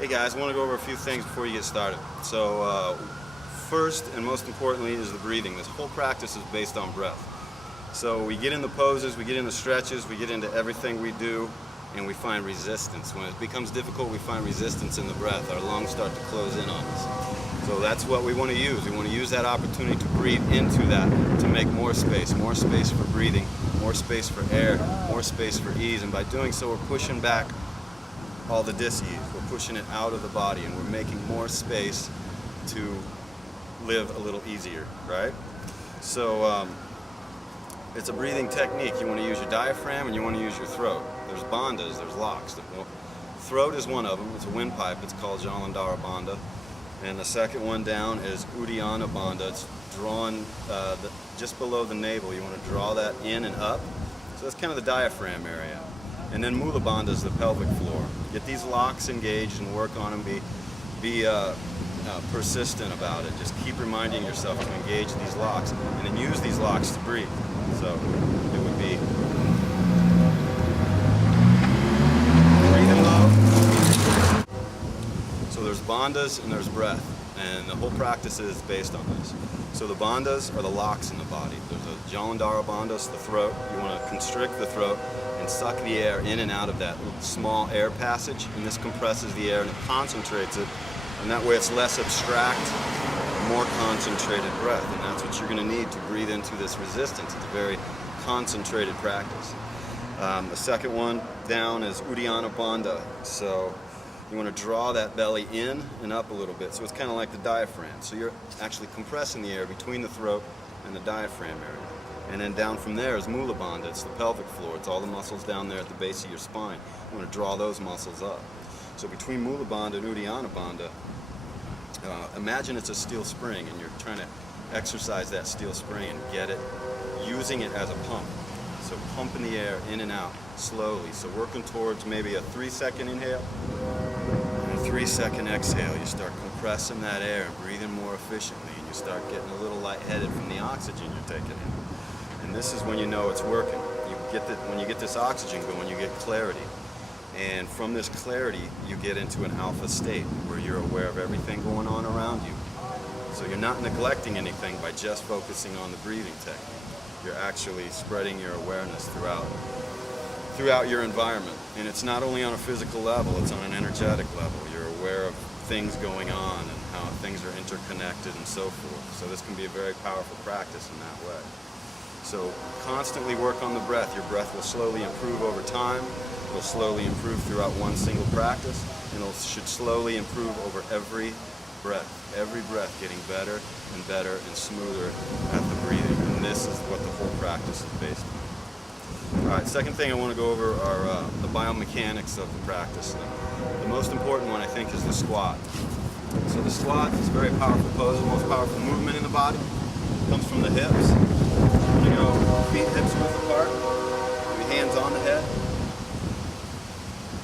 Hey guys, I want to go over a few things before you get started. So first and most importantly is the breathing. This whole practice is based on breath. So we get in the poses, we get in the stretches, we get into everything we do, and we find resistance. When it becomes difficult, we find resistance in the breath. Our lungs start to close in on us. So that's what we want to use. We want to use that opportunity to breathe into that, to make more space for breathing, more space for air, more space for ease. And by doing so, we're pushing back all the dis-ease. We're pushing it out of the body, and we're making more space to live a little easier, right? So it's a breathing technique. You want to use your diaphragm and you want to use your throat. There's bandhas, there's locks. Throat is one of them. It's a windpipe. It's called Jalandhara bandha. And the second one down is Uddiyana bandha. It's drawn just below the navel. You want to draw that in and up. So that's kind of the diaphragm area. And then Mula bandha is the pelvic floor. Get these locks engaged and work on them. Be persistent about it. Just keep reminding yourself to engage these locks, and then use these locks to breathe. So it would be breathing low. So there's bandhas and there's breath, and the whole practice is based on this. So the bandhas are the locks in the body. There's a Jalandhara bandha, the throat. You want to constrict the throat and suck the air in and out of that small air passage, and this compresses the air and it concentrates it, and that way it's less abstract, more concentrated breath, and that's what you're going to need to breathe into this resistance. It's a very concentrated practice. The second one down is Uddiyana bandha. So you want to draw that belly in and up a little bit, so it's kind of like the diaphragm. So you're actually compressing the air between the throat and the diaphragm area. And then down from there is Mula bandha. It's the pelvic floor. It's all the muscles down there at the base of your spine. You want to draw those muscles up. So between Mula bandha and Uddiyana bandha, imagine it's a steel spring, and you're trying to exercise that steel spring and get it, using it as a pump. So pumping the air in and out slowly. So working towards maybe a 3-second inhale and a 3-second exhale. You start compressing that air and breathing more efficiently, and you start getting a little lightheaded from the oxygen you're taking in. And this is when you know it's working. When you get this oxygen going, you get clarity. And from this clarity, you get into an alpha state where you're aware of everything going on around you. So you're not neglecting anything by just focusing on the breathing technique. You're actually spreading your awareness throughout your environment. And it's not only on a physical level, it's on an energetic level. You're aware of things going on and how things are interconnected and so forth. So this can be a very powerful practice in that way. So constantly work on the breath. Your breath will slowly improve over time. It'll slowly improve throughout one single practice, and it should slowly improve over every breath getting better and better and smoother at the breathing. And this is what the whole practice is based on. All right, second thing I want to go over are the biomechanics of the practice. The most important one, I think, is the squat. So the squat is a very powerful pose, the most powerful movement in the body. It comes from the hips. You go feet, hips width apart, your hands on the head.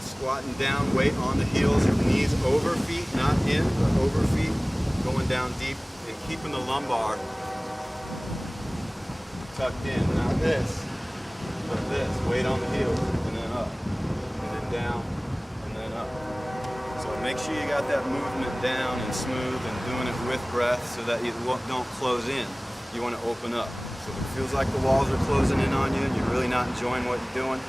Squatting down, weight on the heels, knees over feet, not in, but over feet, going down deep and keeping the lumbar tucked in. Not this, but this. Weight on the heels, and then up, and then down, and then up. So make sure you got that movement down and smooth and doing it with breath so that you don't close in. You want to open up. So if it feels like the walls are closing in on you and you're really not enjoying what you're doing,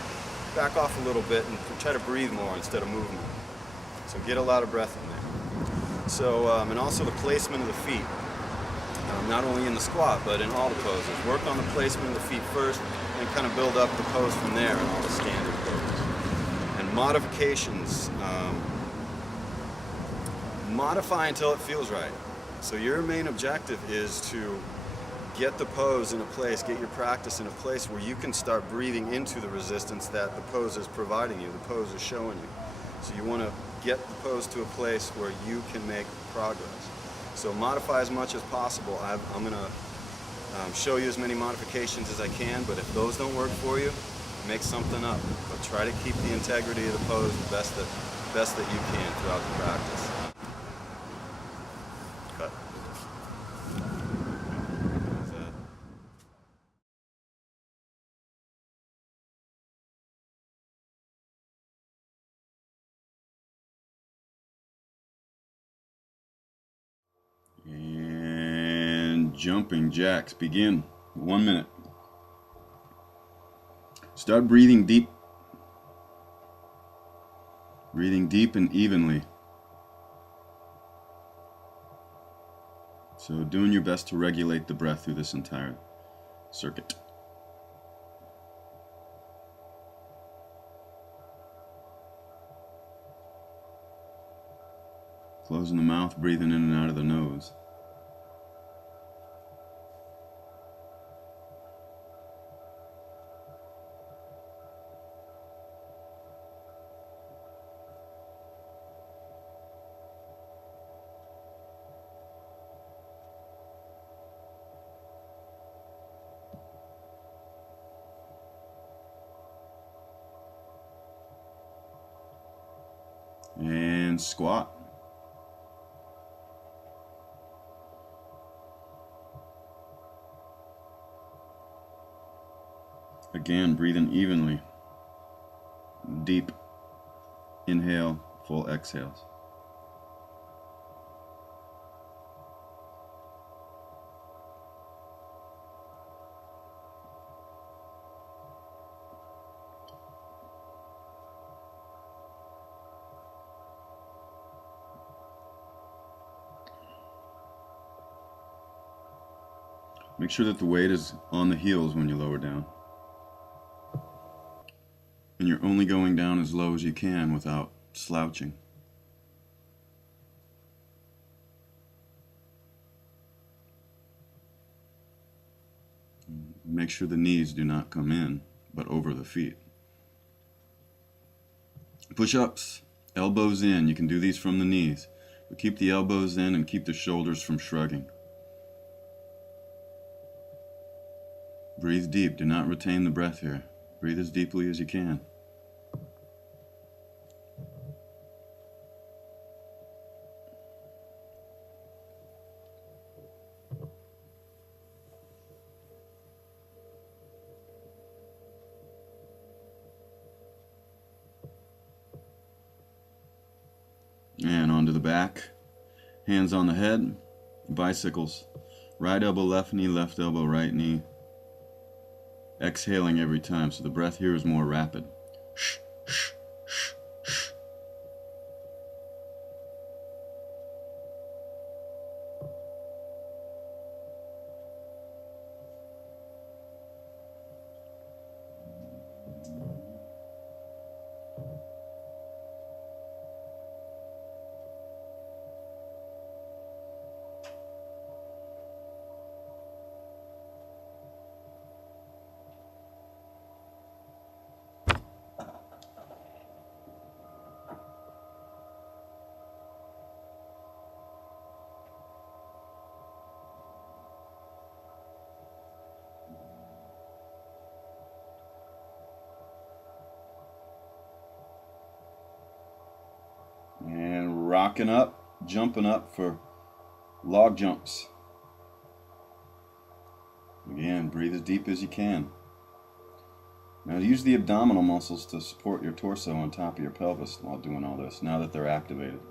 back off a little bit and try to breathe more instead of moving. So get a lot of breath in there. So, and also the placement of the feet. Not only in the squat, but in all the poses. Work on the placement of the feet first and kind of build up the pose from there in all the standard poses. And modifications. Modify until it feels right. So your main objective is to get the pose in a place, get your practice in a place where you can start breathing into the resistance that the pose is providing you, the pose is showing you. So you want to get the pose to a place where you can make progress. So modify as much as possible. I'm going to show you as many modifications as I can, but if those don't work for you, make something up. But try to keep the integrity of the pose the best that you can throughout the practice. Jumping jacks begin. 1 minute. Start breathing deep. Breathing deep and evenly. So doing your best to regulate the breath through this entire circuit. Closing the mouth, breathing in and out of the nose. And squat. Again, breathing evenly. Deep inhale, full exhales. Make sure that the weight is on the heels when you lower down. And you're only going down as low as you can without slouching. Make sure the knees do not come in, but over the feet. Push-ups, elbows in. You can do these from the knees, but keep the elbows in and keep the shoulders from shrugging. Breathe deep. Do not retain the breath here. Breathe as deeply as you can. And onto the back. Hands on the head. Bicycles. Right elbow, left knee, left elbow, right knee. Exhaling every time, so the breath here is more rapid. Shh, shh, shh, shh. And rocking up, jumping up for log jumps. Again, breathe as deep as you can. Now use the abdominal muscles to support your torso on top of your pelvis while doing all this, now that they're activated.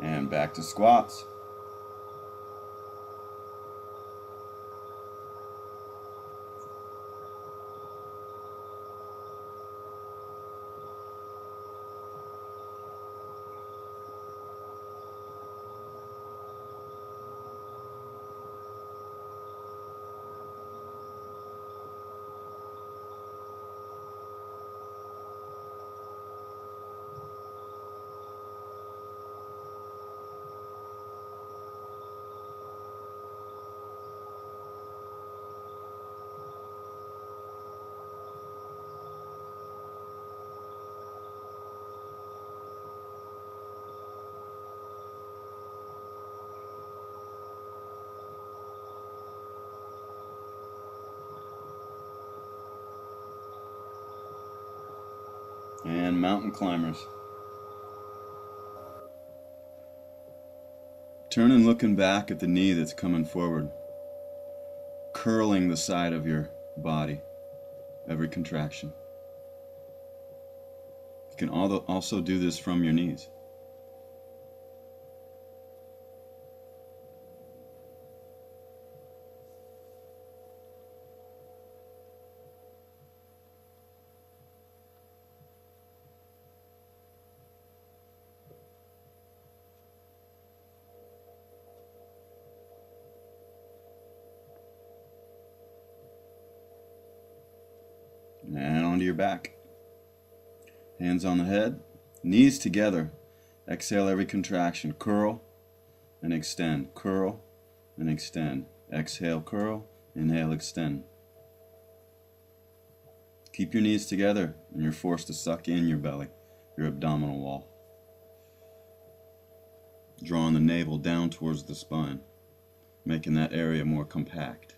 And back to squats. And mountain climbers. Turning, looking back at the knee that's coming forward, curling the side of your body, every contraction. You can also do this from your knees. And onto your back. Hands on the head, knees together. Exhale every contraction. Curl and extend. Curl and extend. Exhale, curl. Inhale, extend. Keep your knees together and you're forced to suck in your belly, your abdominal wall. Drawing the navel down towards the spine, making that area more compact.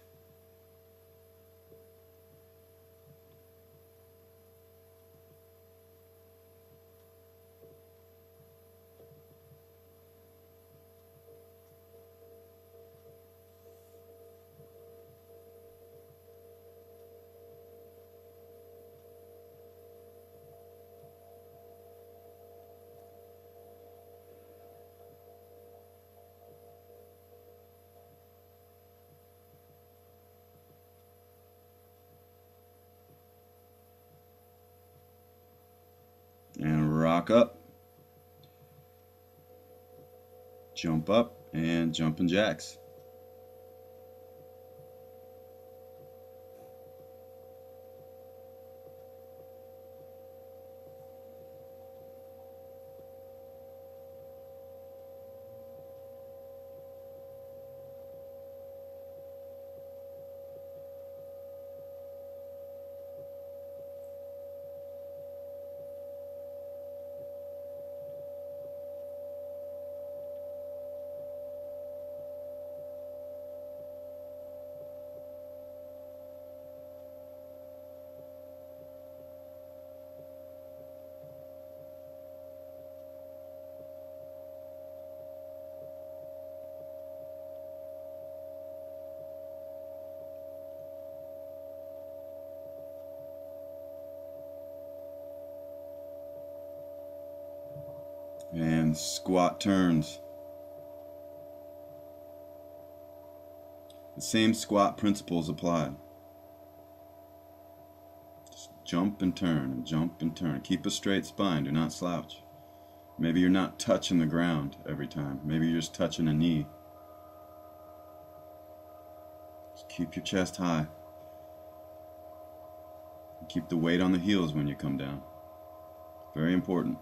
And rock up. Jump up and jumping jacks. And squat turns. The same squat principles apply. Just jump and turn and jump and turn. Keep a straight spine, do not slouch. Maybe you're not touching the ground every time. Maybe you're just touching a knee. Just keep your chest high. And keep the weight on the heels when you come down. Very important.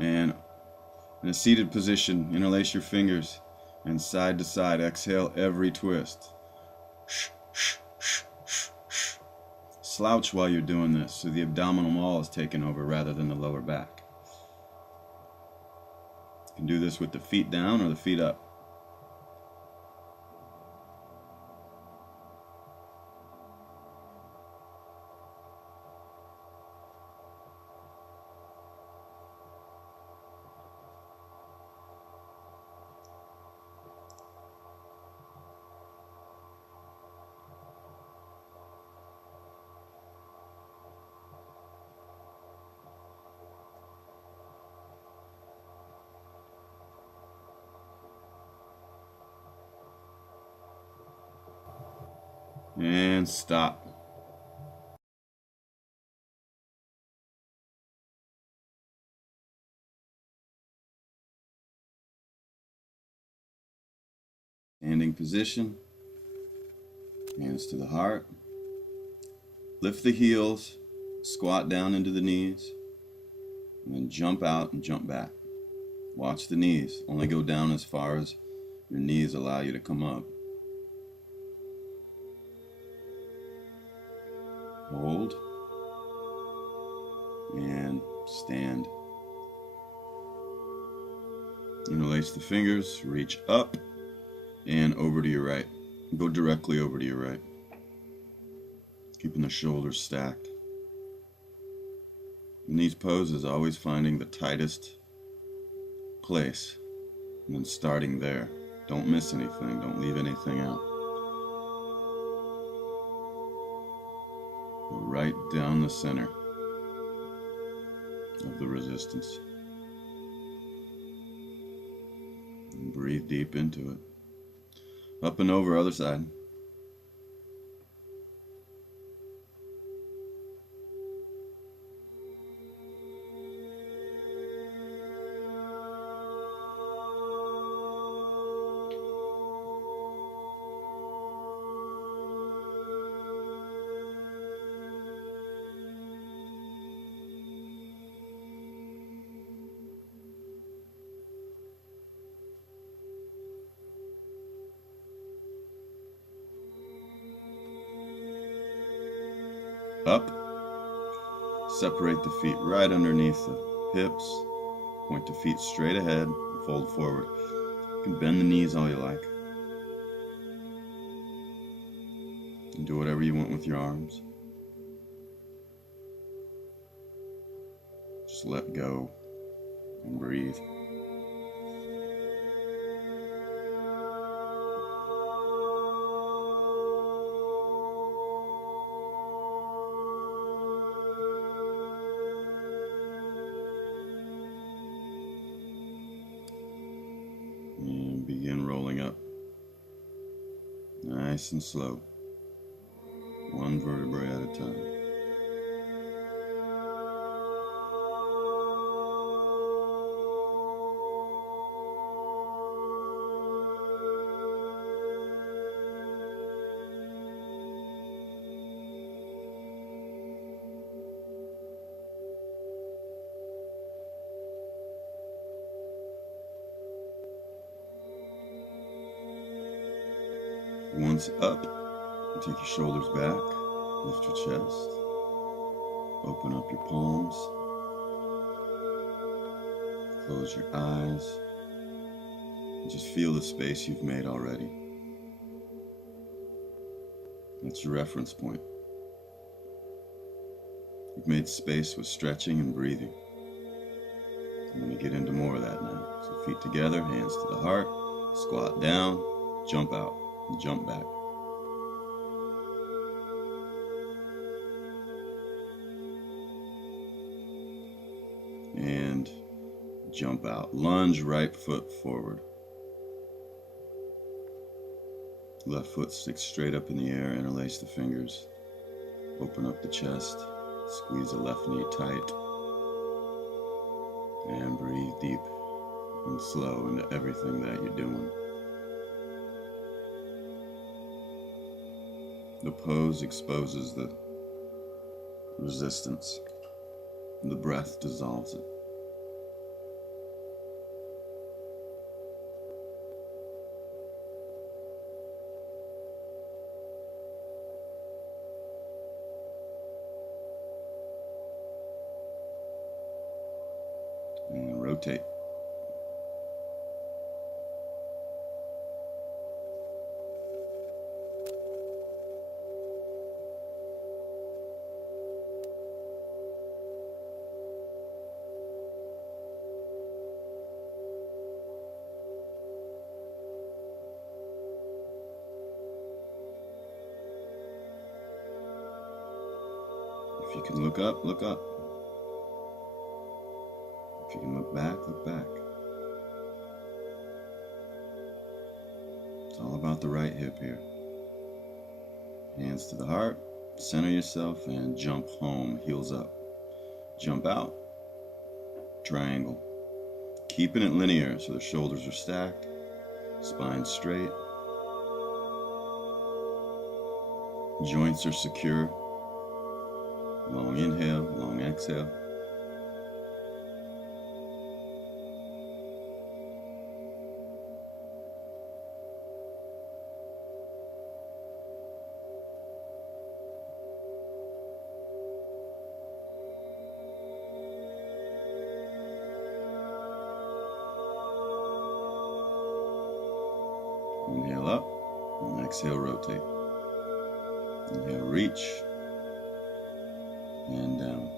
And in a seated position, interlace your fingers and side to side. Exhale every twist. Slouch while you're doing this so the abdominal wall is taken over rather than the lower back. You can do this with the feet down or the feet up. And stop. Standing position. Hands to the heart. Lift the heels. Squat down into the knees. And then jump out and jump back. Watch the knees. Only go down as far as your knees allow you to come up. Hold. And stand. Interlace the fingers, reach up and over to your right. Go directly over to your right. Keeping the shoulders stacked. In these poses, always finding the tightest place and then starting there. Don't miss anything, don't leave anything out. Go right down the center of the resistance. And breathe deep into it. Up and over, other side. Up, separate the feet right underneath the hips, point the feet straight ahead, and fold forward. You can bend the knees all you like. And do whatever you want with your arms. Just let go and breathe. And begin rolling up. Nice and slow. One vertebrae at a time. Once up, take your shoulders back, lift your chest, open up your palms, close your eyes, and just feel the space you've made already. That's your reference point. You've made space with stretching and breathing. I'm going to get into more of that now. So feet together, hands to the heart, squat down, jump out. Jump back. And jump out. Lunge, right foot forward. Left foot sticks straight up in the air. Interlace the fingers. Open up the chest. Squeeze the left knee tight. And breathe deep and slow into everything that you're doing. The pose exposes the resistance. The breath dissolves it. And rotate. If you can look up, look up. If you can look back, look back. It's all about the right hip here. Hands to the heart, center yourself and jump home, heels up. Jump out, triangle. Keeping it linear so the shoulders are stacked, spine straight. Joints are secure. Long inhale, long exhale. Inhale up, and exhale, rotate. Inhale, reach, and down.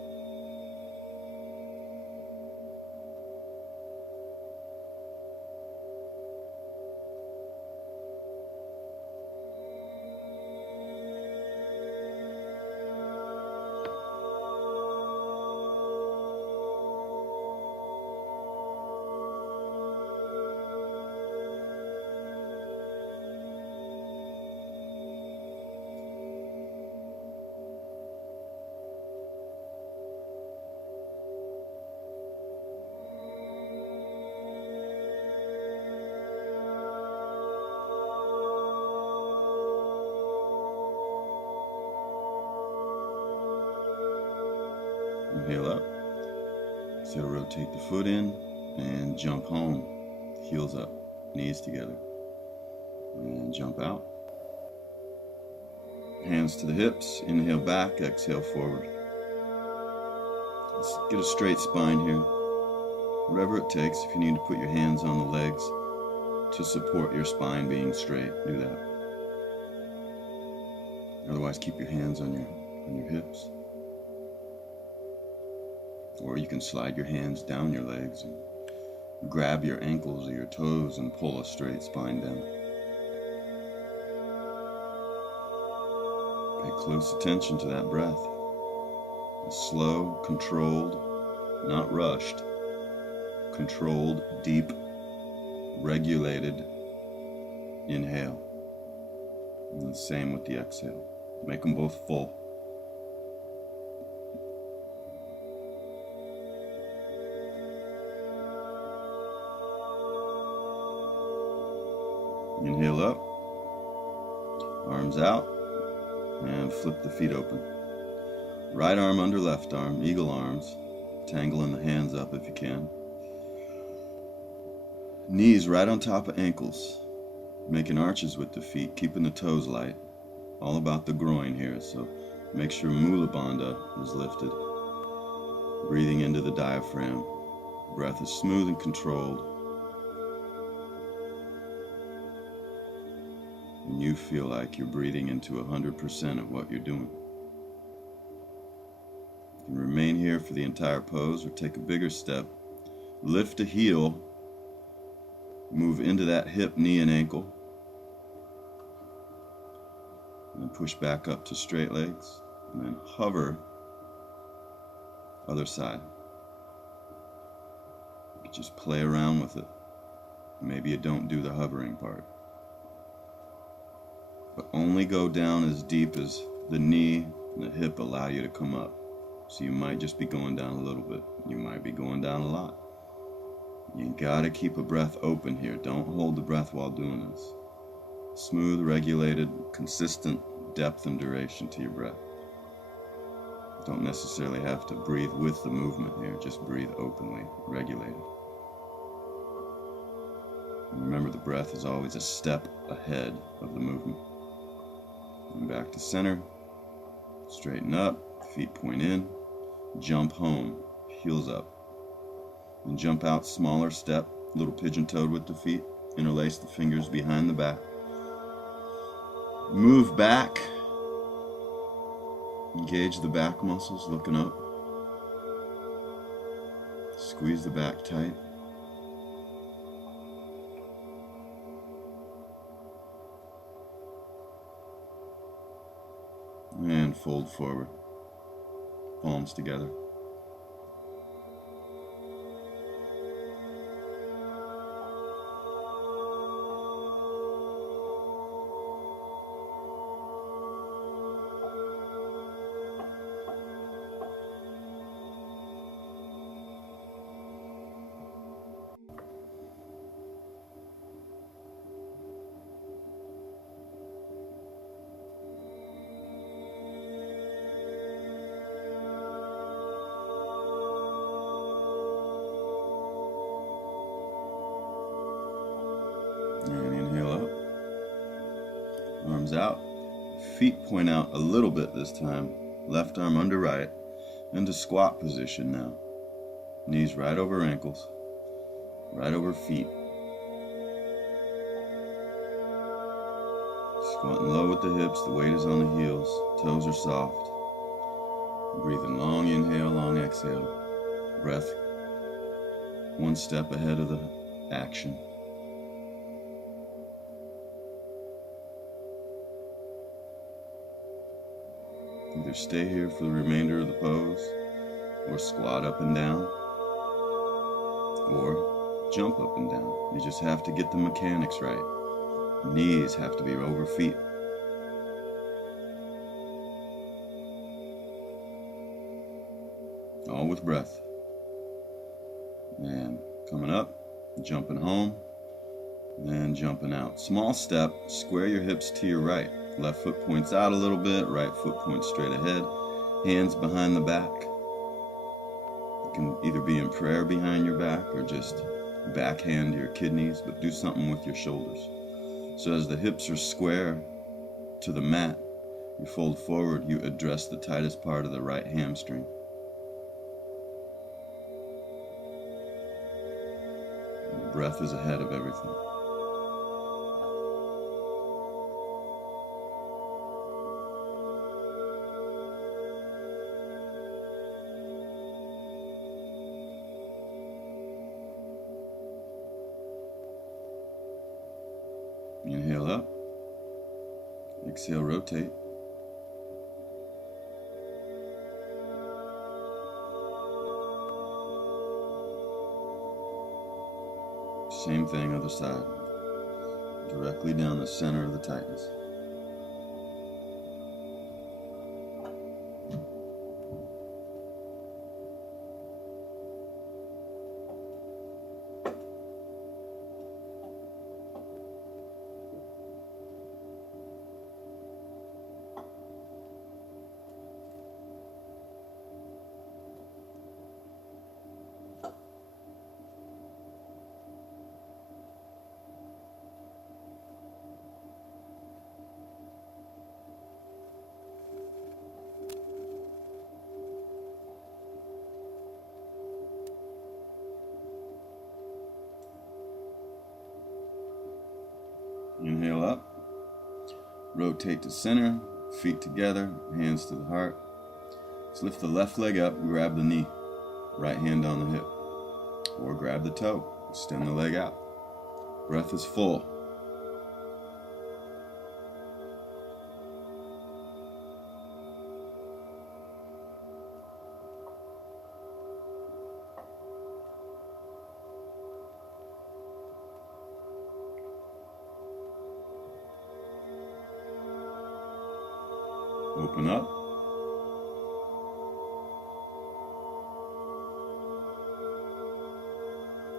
Inhale up, exhale, rotate the foot in, and jump home, heels up, knees together, and jump out. Hands to the hips, inhale back, exhale forward. Let's get a straight spine here. Whatever it takes, if you need to put your hands on the legs to support your spine being straight, do that. Otherwise, keep your hands on your hips. Or you can slide your hands down your legs and grab your ankles or your toes and pull a straight spine down. Pay close attention to that breath. A slow, controlled, not rushed, controlled, deep, regulated inhale. And the same with the exhale. Make them both full. Inhale up, arms out, and flip the feet open. Right arm under left arm, eagle arms, tangling the hands up if you can. Knees right on top of ankles, making arches with the feet, keeping the toes light. All about the groin here, so make sure Mula Bandha is lifted. Breathing into the diaphragm. Breath is smooth and controlled. And you feel like you're breathing into 100% of what you're doing. You can remain here for the entire pose or take a bigger step. Lift a heel, move into that hip, knee, and ankle. And then push back up to straight legs. And then hover, other side. You just play around with it. Maybe you don't do the hovering part. But only go down as deep as the knee and the hip allow you to come up. So you might just be going down a little bit. You might be going down a lot. You gotta keep a breath open here. Don't hold the breath while doing this. Smooth, regulated, consistent depth and duration to your breath. Don't necessarily have to breathe with the movement here. Just breathe openly, regulated. And remember, the breath is always a step ahead of the movement. And back to center, straighten up, feet point in, jump home, heels up. And jump out, smaller step, little pigeon-toed with the feet, interlace the fingers behind the back. Move back, engage the back muscles, looking up. Squeeze the back tight. And fold forward, palms together. And inhale up, arms out, feet point out a little bit this time, left arm under right, into squat position now. Knees right over ankles, right over feet. Squatting low with the hips, the weight is on the heels, toes are soft. Breathing long inhale, long exhale. Breath one step ahead of the action. Either stay here for the remainder of the pose, or squat up and down, or jump up and down. You just have to get the mechanics right. Knees have to be over feet. All with breath. And coming up, jumping home, then jumping out. Small step, square your hips to your right. Left foot points out a little bit, right foot points straight ahead. Hands behind the back. You can either be in prayer behind your back or just backhand your kidneys, but do something with your shoulders. So as the hips are square to the mat, you fold forward, you address the tightest part of the right hamstring. Breath is ahead of everything. Inhale up. Exhale, rotate. Same thing, other side. Directly down the center of the tightness. Inhale up, rotate to center, feet together, hands to the heart. Let's lift the left leg up, grab the knee, right hand on the hip, or grab the toe, extend the leg out. Breath is full. Open up.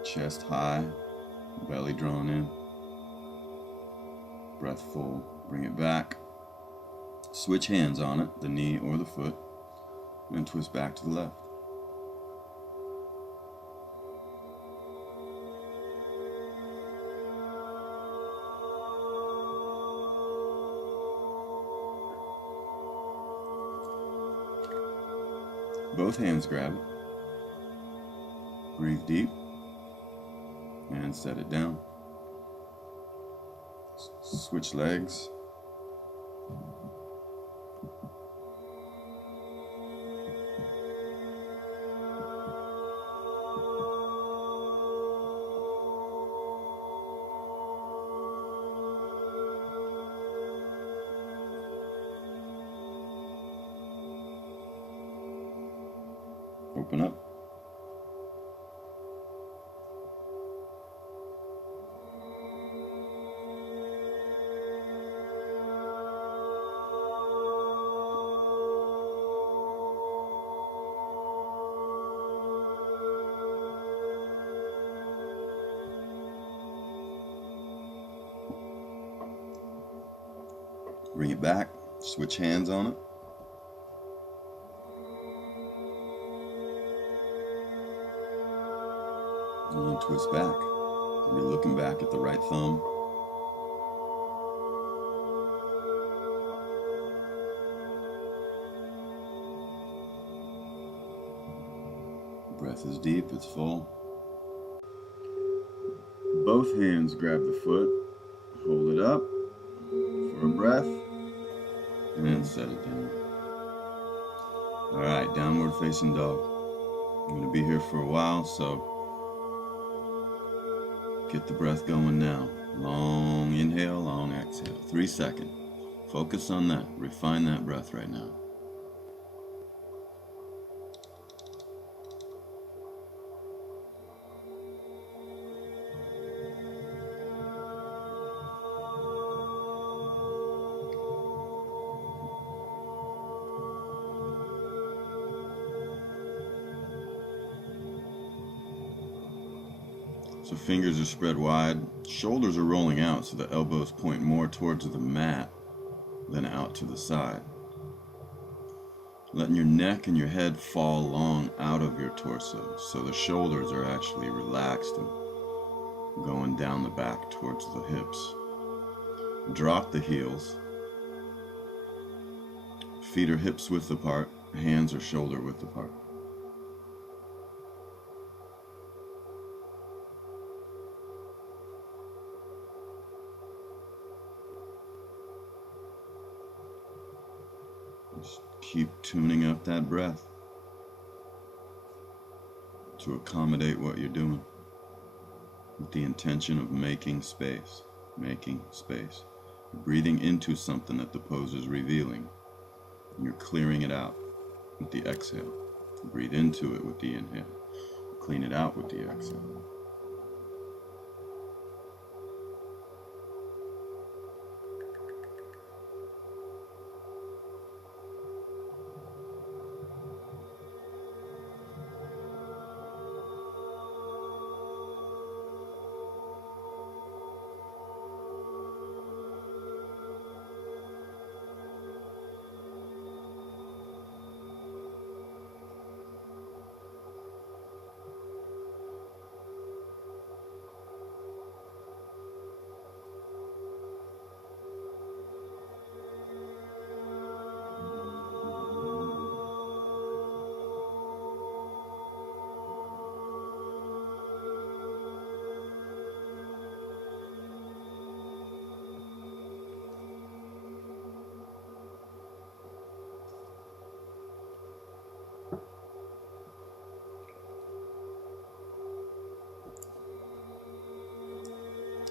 Chest high, belly drawn in. Breath full. Bring it back. Switch hands on it, the knee or the foot, and twist back to the left. Both hands grab it. Breathe deep and set it down. Switch legs. Open up. Bring it back. Switch hands on it. And twist back. You're looking back at the right thumb. Breath is deep, it's full. Both hands grab the foot, hold it up for for a breath, and then set it down. Alright, downward facing dog. I'm going to be here for a while, so get the breath going now. Long inhale, long exhale. 3 seconds. Focus on that. Refine that breath right now. So fingers are spread wide, shoulders are rolling out so the elbows point more towards the mat than out to the side. Letting your neck and your head fall long out of your torso so the shoulders are actually relaxed and going down the back towards the hips. Drop the heels. Feet are hips width apart, hands are shoulder width apart. Just keep tuning up that breath to accommodate what you're doing with the intention of making space, breathing into something that the pose is revealing. You're clearing it out with the exhale. Breathe into it with the inhale. Clean it out with the exhale.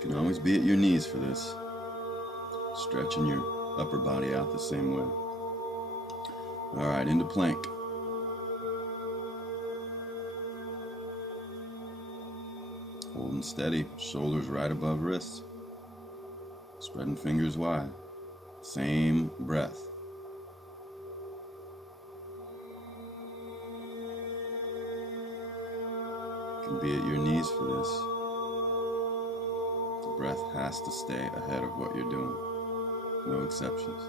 You can always be at your knees for this. Stretching your upper body out the same way. Alright, into plank. Holding steady, shoulders right above wrists. Spreading fingers wide. Same breath. You can be at your knees for this. The breath has to stay ahead of what you're doing. No exceptions.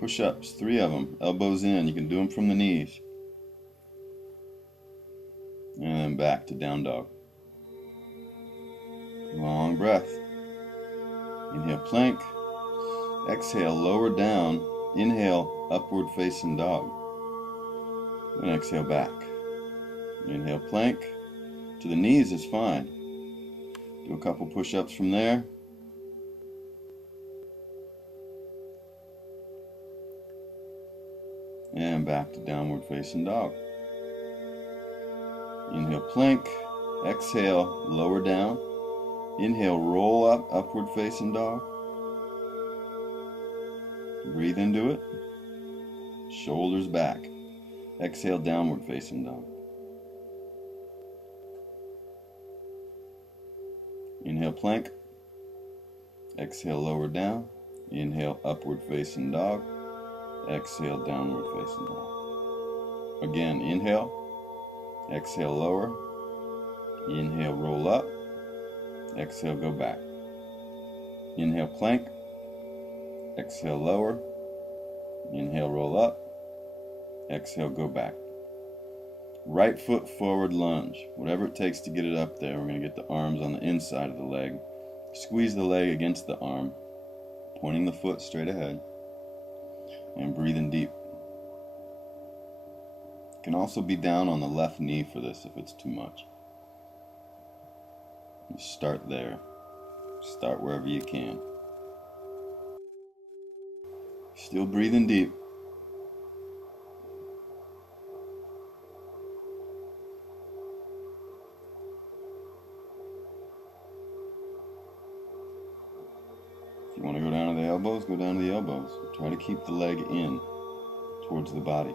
Push-ups, 3 of them, elbows in. You can do them from the knees. And then back to down dog. Long breath. Inhale, plank. Exhale, lower down. Inhale, upward facing dog. And exhale back. Inhale, plank. To the knees is fine. Do a couple push-ups from there. And back to downward facing dog. Inhale, plank. Exhale, lower down. Inhale, roll up, upward facing dog. Breathe into it. Shoulders back. Exhale, downward facing dog. plank. Exhale, lower down. Inhale, upward facing dog. Exhale, downward facing dog. Again, inhale. Exhale, lower. Inhale, roll up. Exhale, go back. Inhale, plank. Exhale, lower. Inhale, roll up. Exhale, go back. Right foot forward lunge. Whatever it takes to get it up there. We're going to get the arms on the inside of the leg. Squeeze the leg against the arm, pointing the foot straight ahead, and breathing deep. You can also be down on the left knee for this if it's too much. Just start there. Start wherever you can. Still breathing deep. If you want to go down to the elbows, go down to the elbows. Try to keep the leg in towards the body.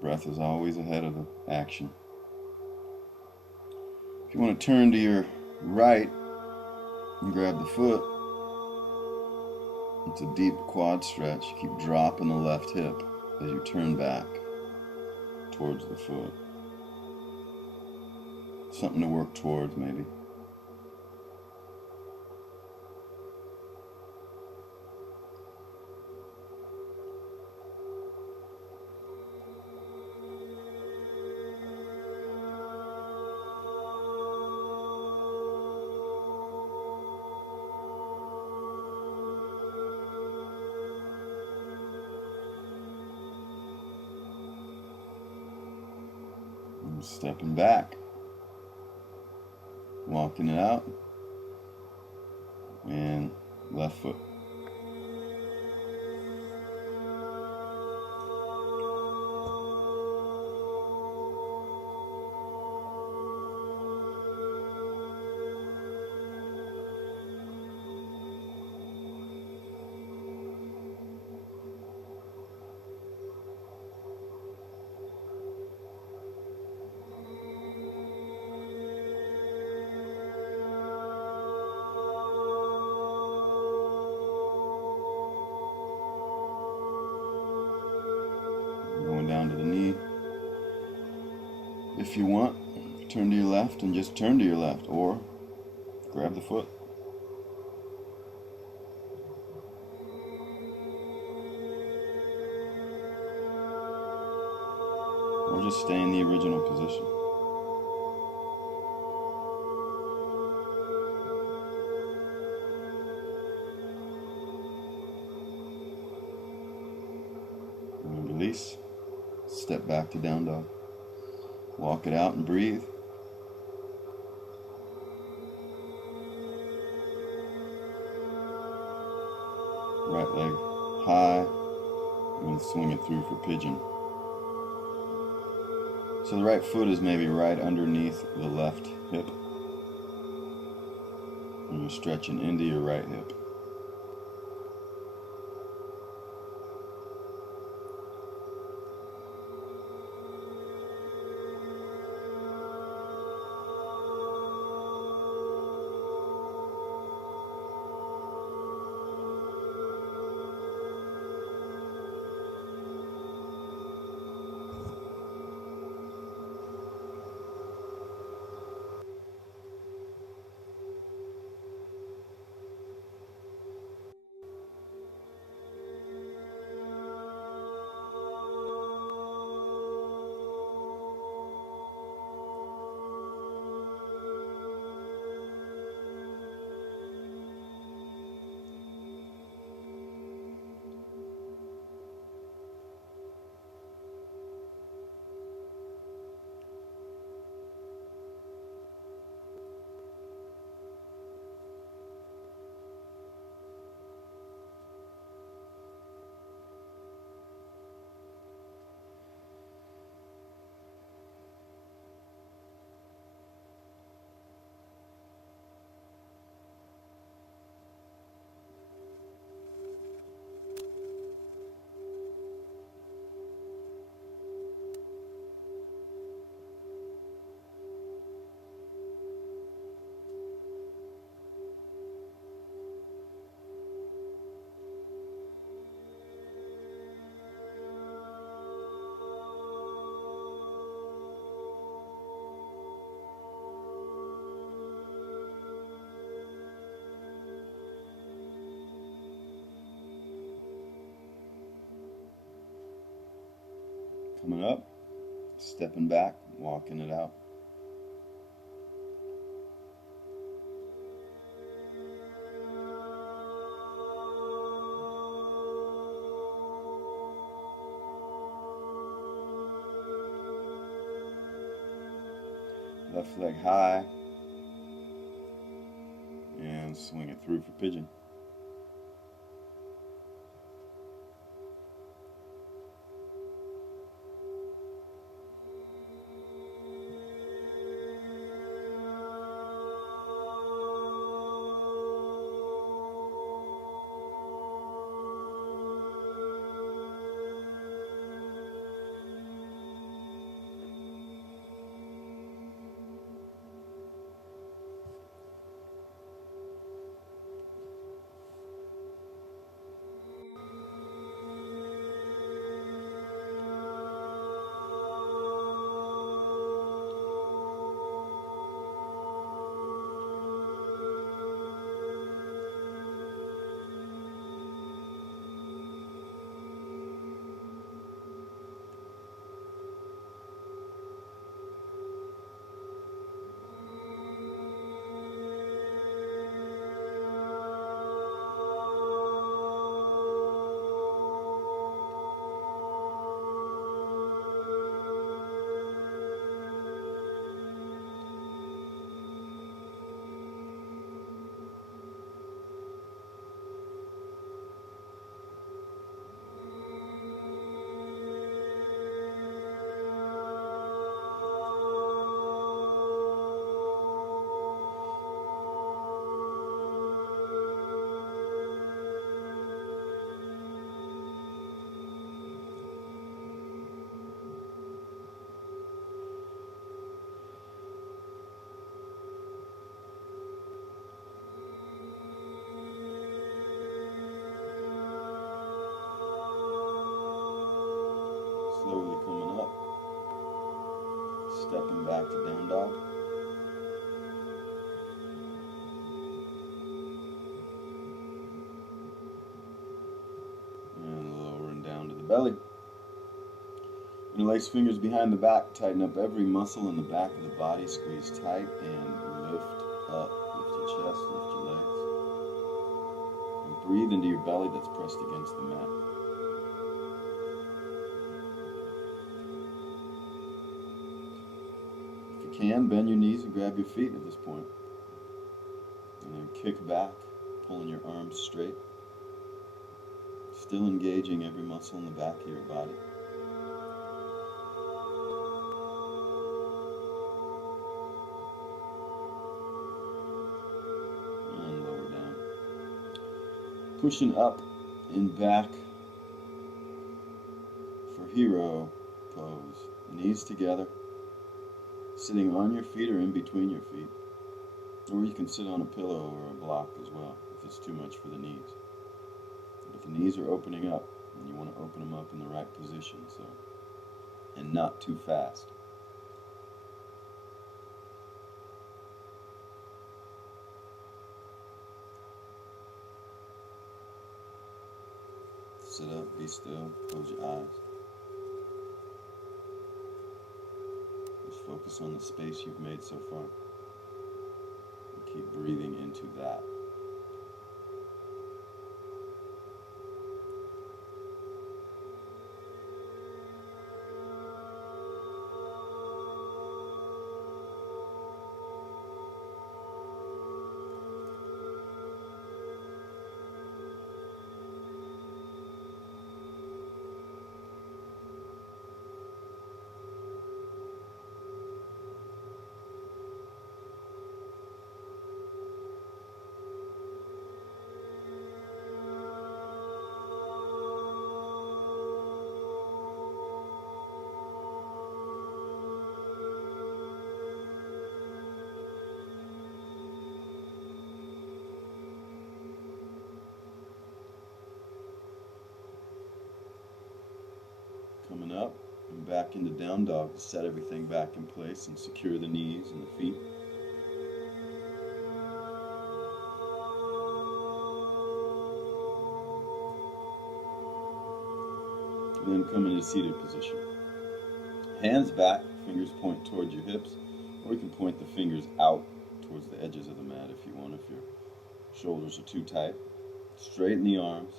Breath is always ahead of the action. If you want to turn to your right and grab the foot, it's a deep quad stretch. You keep dropping the left hip as you turn back towards the foot. Something to work towards, maybe. Stepping back, walking it out, and left foot. Going down to the knee. If you want, turn to your left and just turn to your left, or grab the foot. Or just stay in the original position. And release. Step back to down dog. Walk it out and breathe. Right leg high, and swing it through for pigeon. So the right foot is maybe right underneath the left hip. And you're stretching into your right hip. coming up, stepping back, walking it out. Left leg high, and swing it through for pigeon. Slowly coming up, stepping back to down dog. And lowering down to the belly. Interlace fingers behind the back, tighten up every muscle in the back of the body, squeeze tight and lift up. Lift your chest, lift your legs. And breathe into your belly that's pressed against the mat. If you can, bend your knees and grab your feet at this point. And then kick back, pulling your arms straight. Still engaging every muscle in the back of your body. And lower down. Pushing up and back for hero pose. Knees together. Sitting on your feet or in between your feet. Or you can sit on a pillow or a block as well if it's too much for the knees. But the knees are opening up and you want to open them up in the right position, so, and not too fast. Sit up, be still, close your eyes. Just focus on the space you've made so far. And keep breathing into that. Coming up and back into down dog to set everything back in place and secure the knees and the feet. And then come into seated position. Hands back, fingers point towards your hips, or you can point the fingers out towards the edges of the mat if you want, if your shoulders are too tight. Straighten the arms.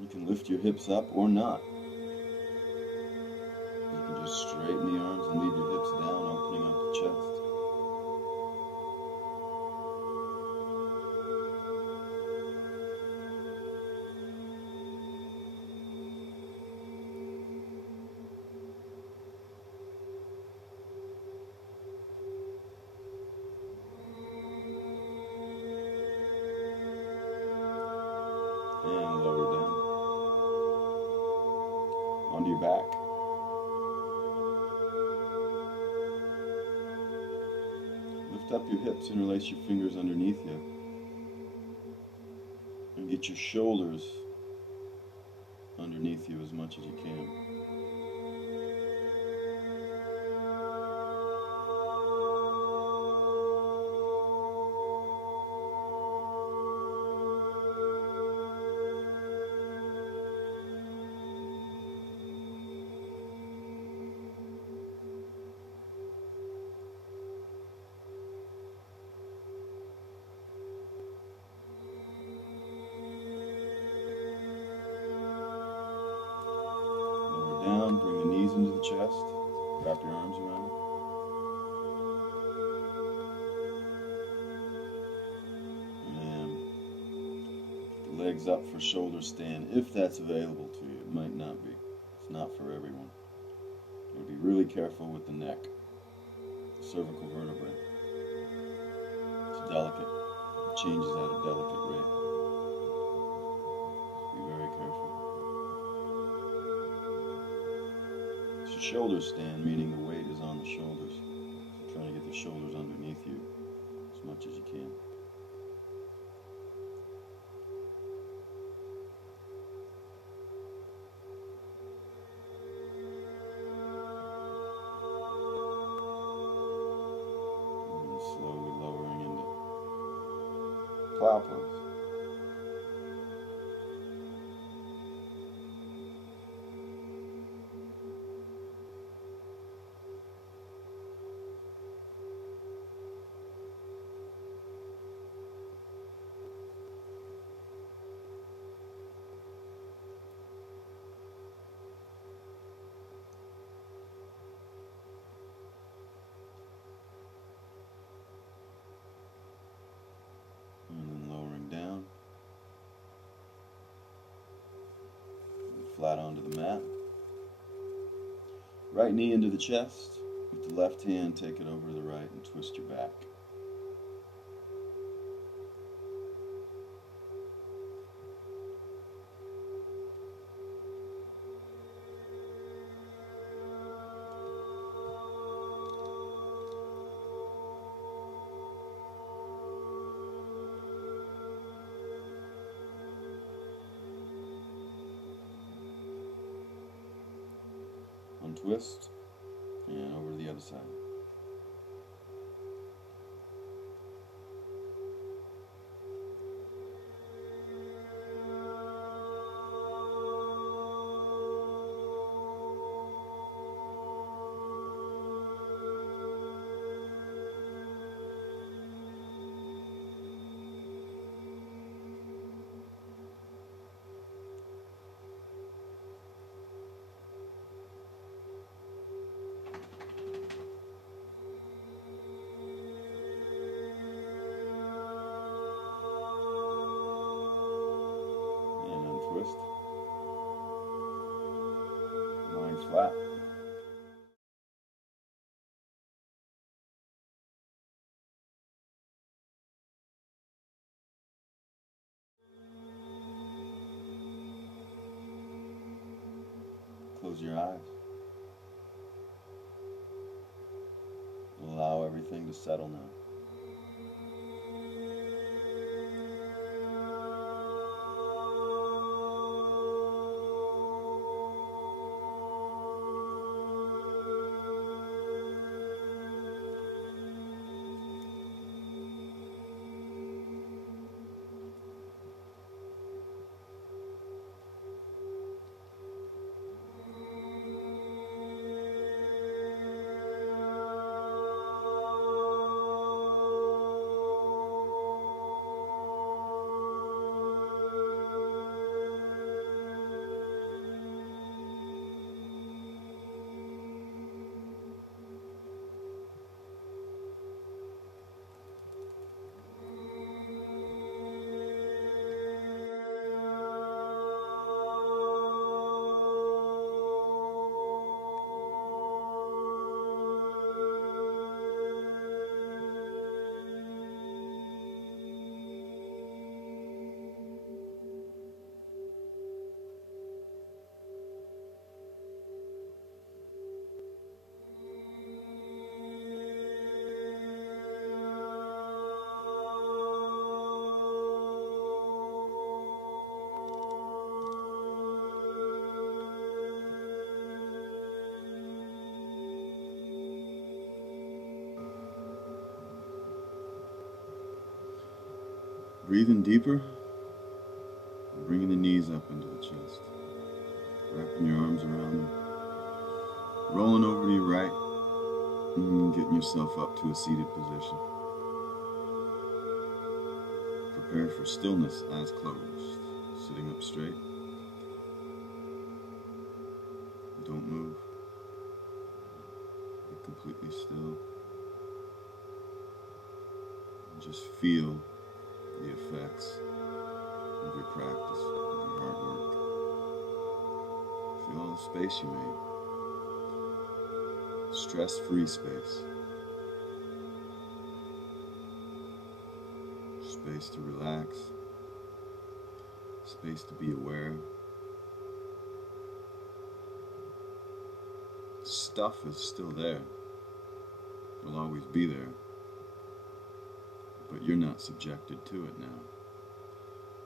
You can lift your hips up or not. You can just straighten the arms and leave your hips down, opening up the chest. And lower down. Onto your back. Lift up your hips, interlace your fingers underneath you. And get your shoulders underneath you as much as you can. Down, bring the knees into the chest, wrap your arms around it. And the legs up for shoulder stand, if that's available to you. It might not be. It's not for everyone. You gotta be really careful with the neck, the cervical vertebrae. It's delicate. It changes at a delicate rate. Be very careful. Shoulder stand, meaning the weight is on the shoulders. So trying to get the shoulders underneath you as much as you can. And slowly lowering into plow pose. Flat onto the mat. Right knee into the chest. With the left hand, take it over to the right and twist your back. Untwist, and over to the other side. Twist. Lying flat. Close your eyes. Allow everything to settle now. Breathing deeper, bringing the knees up into the chest, wrapping your arms around them, rolling over to your right, and getting yourself up to a seated position. Prepare for stillness, eyes closed, sitting up straight. Don't move. Be completely still. And just feel the effects of your practice, of your hard work. Feel all the space you made. Stress-free space. Space to relax. Space to be aware. Stuff is still there. It'll always be there. But you're not subjected to it now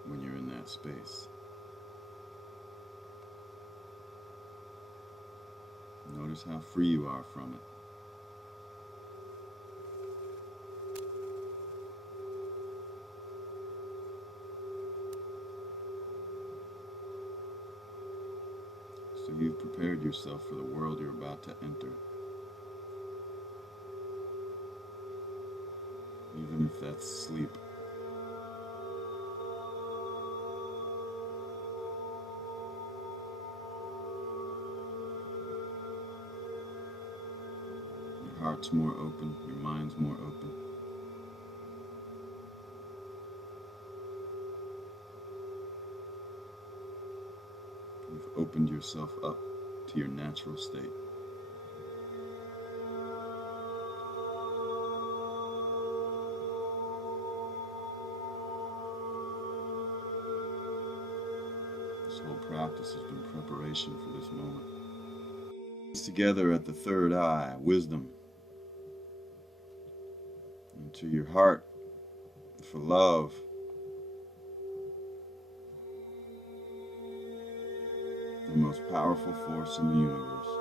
when you're in that space. Notice how free you are from it. So you've prepared yourself for the world you're about to enter. Even if that's sleep. Your heart's more open, your mind's more open. You've opened yourself up to your natural state. This whole practice has been preparation for this moment. Together at the third eye, wisdom. Into your heart for love. The most powerful force in the universe.